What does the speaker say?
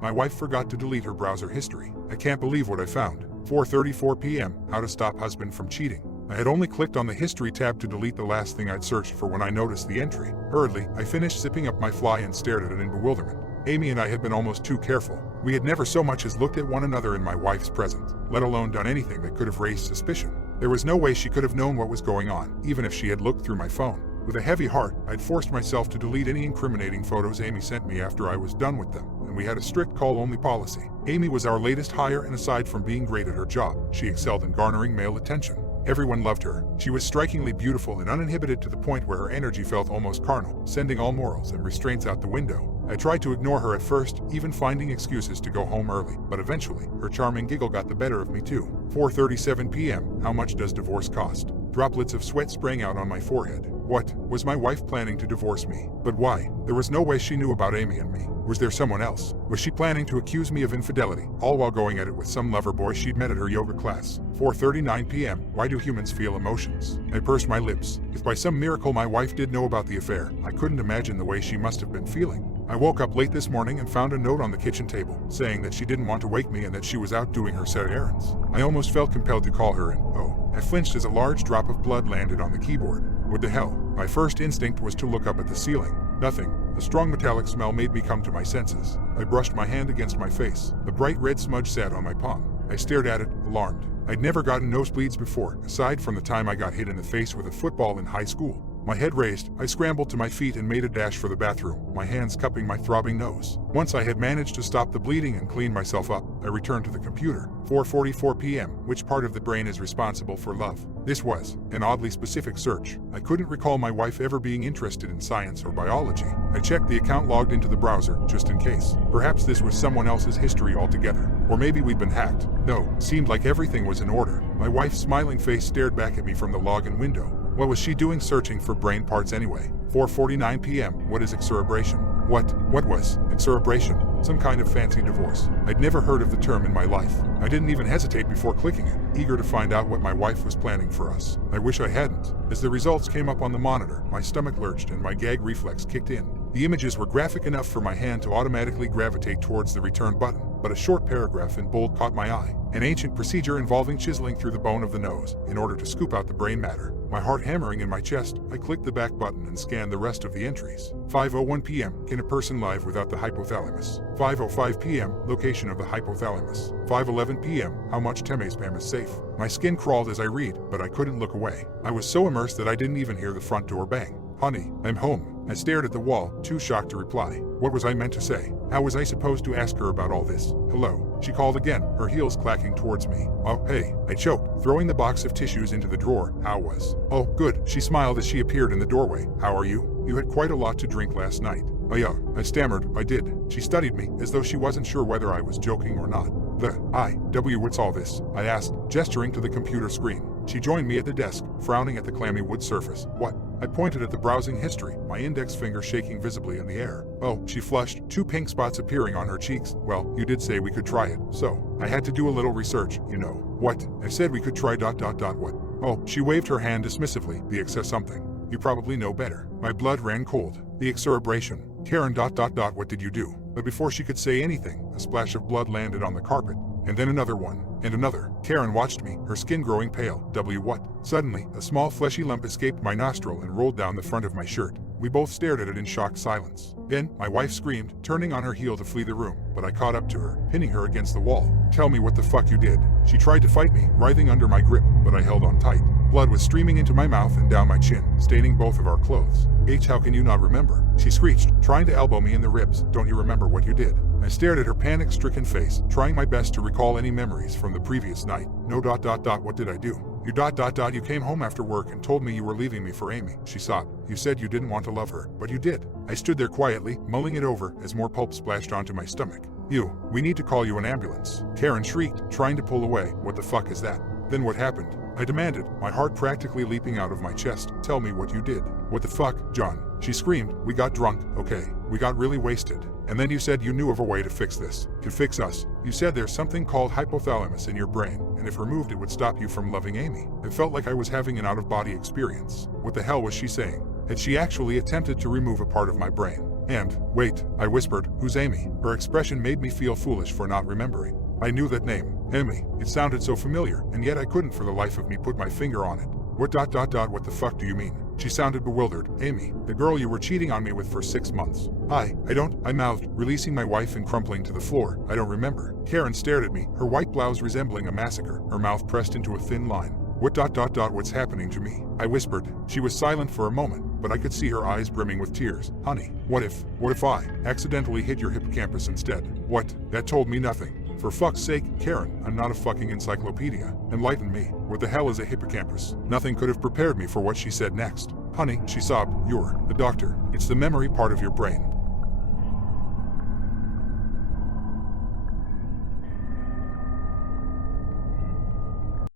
My wife forgot to delete her browser history. I can't believe what I found. 4:34 p.m. How to stop husband from cheating. I had only clicked on the history tab to delete the last thing I'd searched for when I noticed the entry. Hurriedly, I finished zipping up my fly and stared at it in bewilderment. Amy and I had been almost too careful. We had never so much as looked at one another in my wife's presence, let alone done anything that could have raised suspicion. There was no way she could have known what was going on, even if she had looked through my phone. With a heavy heart, I'd forced myself to delete any incriminating photos Amy sent me after I was done with them, and we had a strict call-only policy. Amy was our latest hire, and aside from being great at her job, she excelled in garnering male attention. Everyone loved her. She was strikingly beautiful and uninhibited to the point where her energy felt almost carnal, sending all morals and restraints out the window. I tried to ignore her at first, even finding excuses to go home early, but eventually, her charming giggle got the better of me too. 4:37 p.m. How much does divorce cost? Droplets of sweat sprang out on my forehead. What? Was my wife planning to divorce me? But why? There was no way she knew about Amy and me. Was there someone else? Was she planning to accuse me of infidelity, all while going at it with some lover boy she'd met at her yoga class? 4:39 p.m. Why do humans feel emotions? I pursed my lips. If by some miracle my wife did know about the affair, I couldn't imagine the way she must have been feeling. I woke up late this morning and found a note on the kitchen table, saying that she didn't want to wake me and that she was out doing her set errands. I almost felt compelled to call her, and I flinched as a large drop of blood landed on the keyboard. What the hell? My first instinct was to look up at the ceiling. Nothing. A strong metallic smell made me come to my senses. I brushed my hand against my face. The bright red smudge sat on my palm. I stared at it, alarmed. I'd never gotten nosebleeds before, aside from the time I got hit in the face with a football in high school. My head raised, I scrambled to my feet and made a dash for the bathroom, my hands cupping my throbbing nose. Once I had managed to stop the bleeding and clean myself up, I returned to the computer. 4:44 p.m. Which part of the brain is responsible for love? This was an oddly specific search. I couldn't recall my wife ever being interested in science or biology. I checked the account logged into the browser, just in case. Perhaps this was someone else's history altogether. Or maybe we'd been hacked. No, seemed like everything was in order. My wife's smiling face stared back at me from the login window. What was she doing searching for brain parts anyway? 4:49 p.m. What is excerebration? What was excerebration? Some kind of fancy divorce. I'd never heard of the term in my life. I didn't even hesitate before clicking it, eager to find out what my wife was planning for us. I wish I hadn't. As the results came up on the monitor, my stomach lurched and my gag reflex kicked in. The images were graphic enough for my hand to automatically gravitate towards the return button, but a short paragraph in bold caught my eye. An ancient procedure involving chiseling through the bone of the nose in order to scoop out the brain matter. My heart hammering in my chest, I clicked the back button and scanned the rest of the entries. 5:01 p.m. Can a person live without the hypothalamus? 5:05 p.m. Location of the hypothalamus. 5:11 p.m. How much temazepam is safe? My skin crawled as I read, but I couldn't look away. I was so immersed that I didn't even hear the front door bang. Honey, I'm home. I stared at the wall, too shocked to reply. What was I meant to say? How was I supposed to ask her about all this? Hello? She called again, her heels clacking towards me. Oh, hey, I choked, throwing the box of tissues into the drawer. How was? Oh, good. She smiled as she appeared in the doorway. How are you? You had quite a lot to drink last night. Oh yeah, I stammered. I did. She studied me, as though she wasn't sure whether I was joking or not. What's all this? I asked, gesturing to the computer screen. She joined me at the desk, frowning at the clammy wood surface. What? I pointed at the browsing history, my index finger shaking visibly in the air. Oh, she flushed, two pink spots appearing on her cheeks. Well, you did say we could try it, so I had to do a little research, you know. What? I said we could try ... What? Oh, she waved her hand dismissively. The excess something. You probably know better. My blood ran cold. The excerebration. Karen ... What did you do? But before she could say anything, a splash of blood landed on the carpet. And then another one, and another. Karen watched me, her skin growing pale. What? Suddenly, a small fleshy lump escaped my nostril and rolled down the front of my shirt. We both stared at it in shocked silence. Then, my wife screamed, turning on her heel to flee the room, but I caught up to her, pinning her against the wall. Tell me what the fuck you did. She tried to fight me, writhing under my grip, but I held on tight. Blood was streaming into my mouth and down my chin, staining both of our clothes. How can you not remember? She screeched, trying to elbow me in the ribs. Don't you remember what you did? I stared at her panic-stricken face, trying my best to recall any memories from the previous night. No ... What did I do? You ... You came home after work and told me you were leaving me for Amy, she sobbed. You said you didn't want to love her, but you did. I stood there quietly, mulling it over, as more pulp splashed onto my stomach. We need to call you an ambulance. Karen shrieked, trying to pull away. What the fuck is that? Then what happened? I demanded, my heart practically leaping out of my chest. Tell me what you did. What the fuck, John? She screamed. We got drunk, okay. We got really wasted. And then you said you knew of a way to fix this. To fix us. You said there's something called hypothalamus in your brain, and if removed it would stop you from loving Amy. It felt like I was having an out-of-body experience. What the hell was she saying? Had she actually attempted to remove a part of my brain? And, wait, I whispered, who's Amy? Her expression made me feel foolish for not remembering. I knew that name, Amy. It sounded so familiar, and yet I couldn't for the life of me put my finger on it. What the fuck do you mean? She sounded bewildered. Amy, the girl you were cheating on me with for 6 months. I mouthed, releasing my wife and crumpling to the floor. I don't remember. Karen stared at me, her white blouse resembling a massacre, her mouth pressed into a thin line. What's happening to me? I whispered. She was silent for a moment, but I could see her eyes brimming with tears. Honey, what if I accidentally hit your hippocampus instead? What? That told me nothing. For fuck's sake, Karen, I'm not a fucking encyclopedia. Enlighten me. What the hell is a hippocampus? Nothing could have prepared me for what she said next. Honey, she sobbed, you're the doctor. It's the memory part of your brain.